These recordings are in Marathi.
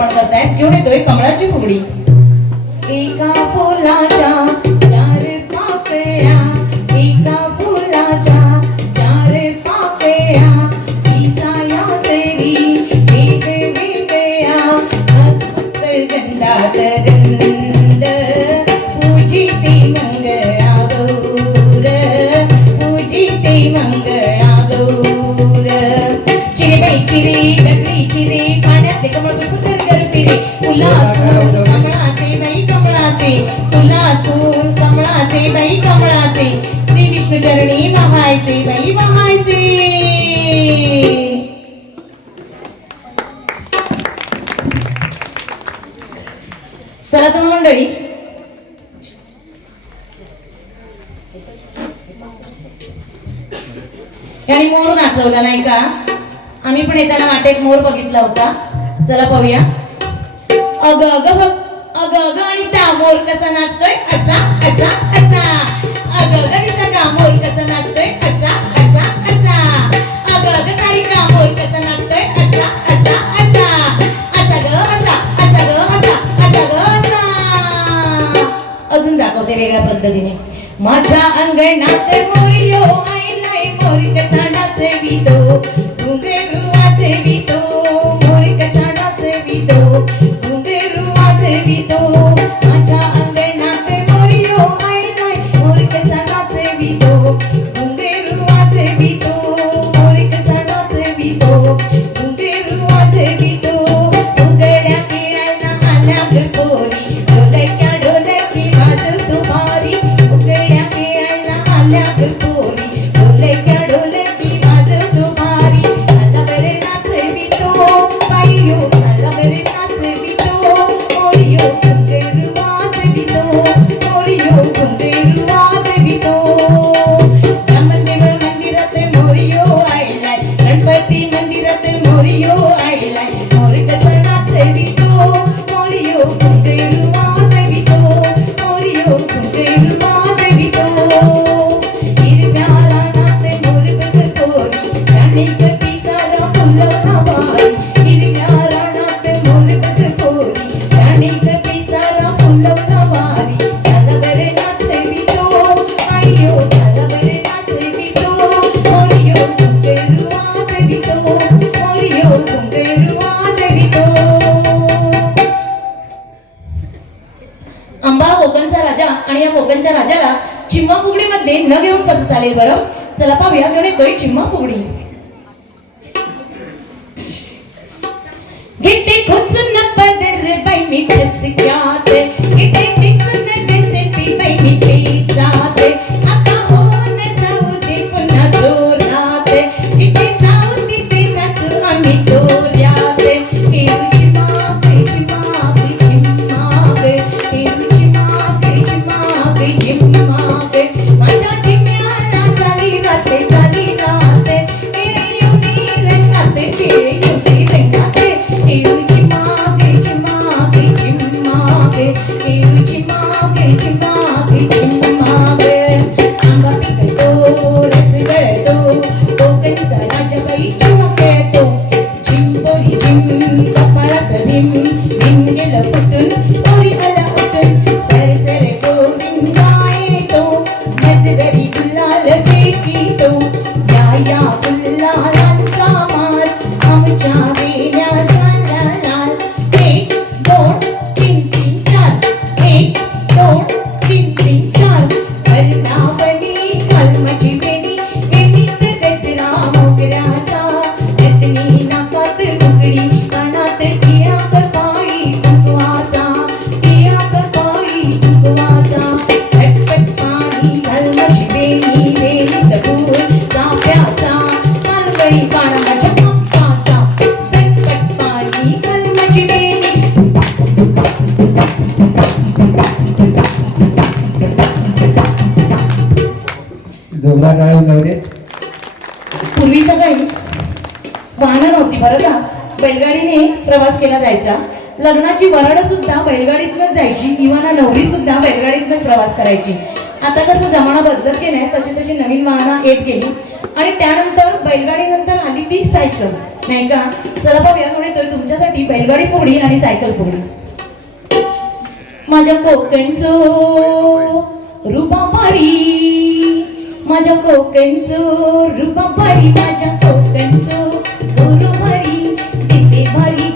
अर्पण करतायत एवढे दोय कमळाची फुगडी. एका फुलाच्या चार पाकळ्या एका फुलाच्या चार पाकळ्या दिसाया जरी वेगवेगळ्या अद्भुत गंधात गंध तुला तू कमळाचे बाई कमळाचे तुला तू कमळाचे बाई कमळाचे श्री विष्णू चरणी वाहायचे बाई वाहायचे चला तर मंडळी. आणि मोर नाचवला नाही का? आम्ही पण येताना वाटेत मोर बघितला होता. चला पाहूया. अग अग बघ. अग अग आणि त्या मोर कसा नाचतोय? असा असा असा. अग अग विशाखा मोर कसा नाचतोय? असा असा असा. अग अग सारिका मोर कसा नाचतोय? असा असा असा. असा ग असा असा ग असा असा ग असा. अजून दाखवते वेगळ्या पद्धतीने. माझ्या अंगणात मोरियो आईलाय मोरी झाडाचे विदो आणि या कोकणच्या राजाला चिम्मा फुगडीमध्ये न घेऊन कसं चालेल बरं? चला पाहूया घेऊन येतोय चिम्मा फुगडी घेते खोचून पदर बाई मी ठसक्यात. पूर्वीच्या काळी वाहनं नव्हती बरं का? बैलगाडीने प्रवास केला जायचा. लग्नाची वराड सुद्धा बैलगाडीतनं जायची किंवा ना नवरी सुद्धा बैलगाडीतनं प्रवास करायची. आता कसं जमाना बदलत गेलाय तशी तशी नवीन वाहनं येत गेली. आणि त्यानंतर बैलगाडीनंतर आली ती सायकल. नाही का? चला पाहूया कोण येतोय तुमच्यासाठी? बैलगाडी फोडी आणि सायकल फोडी. माझ्या कोकणचो रुपापारी माझ्या कोकणचो रुपापारी माझ्या कोकणचो गुरु दिसते भारी.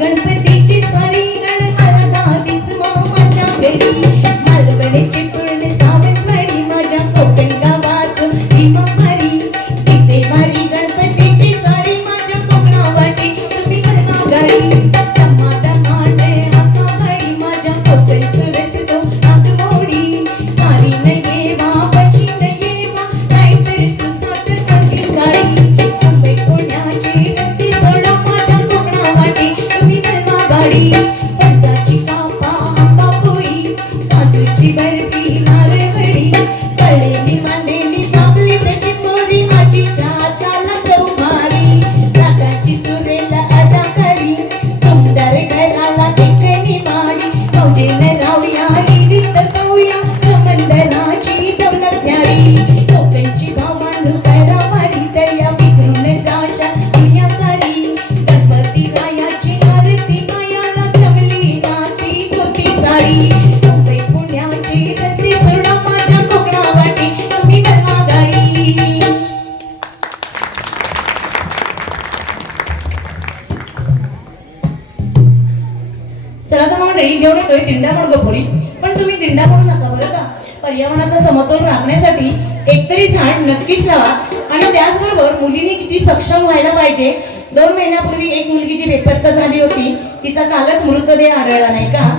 करतोय रेडी म्हणतो येतोय दिंडा पण तुम्ही दिंडा म्हणू नका बरं का? पर्यावरणाचा समतोल राखण्यासाठी एकतरी झाड नक्कीच लावा. आणि त्याचबरोबर मुलींनी किती सक्षम व्हायला पाहिजे? दोन महिन्यापूर्वी एक मुलगी जी बेपत्ता झाली होती तिचा कालच मृतदेह आढळला नाही का?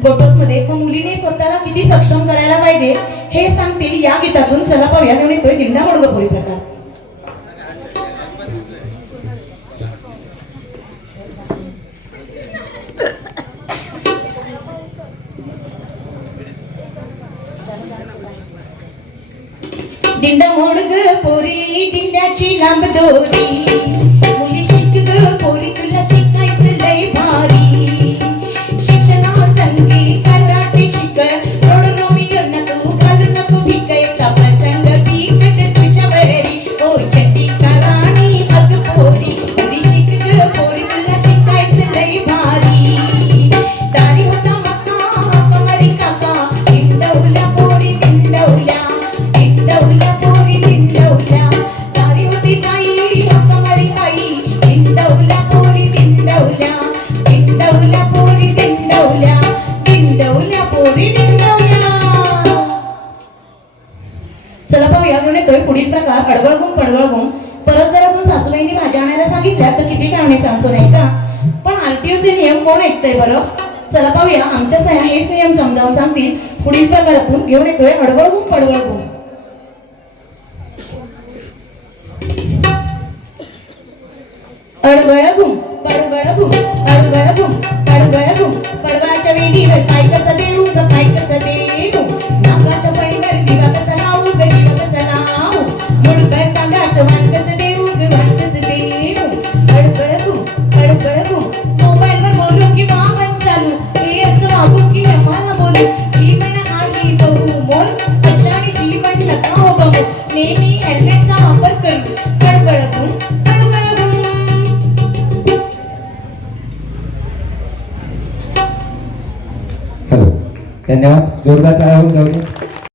बोटोसमध्ये मग मुलीने स्वतःला किती सक्षम करायला पाहिजे हे सांगतील या गीतातून. चला पाहूया. घेऊन येतोय दिंडा मोडगोपुरी प्रकार. దిండ ముడుగు పురి దిండ చిలంబ దోరి कोण ऐकतंय बरं? चला पाहूया. आमच्या सह्या हेच नियम समजावून सांगतील. पुढील प्रकारातून घेऊन येतोय अडगळगुम पडगळगुम अडगळगुम पडगळगुम अडगळगुम पडगळगुम पडवाच्या वेगीवर काय कसं धन्यवाद. जोरदार टाळ्या होऊन जाऊ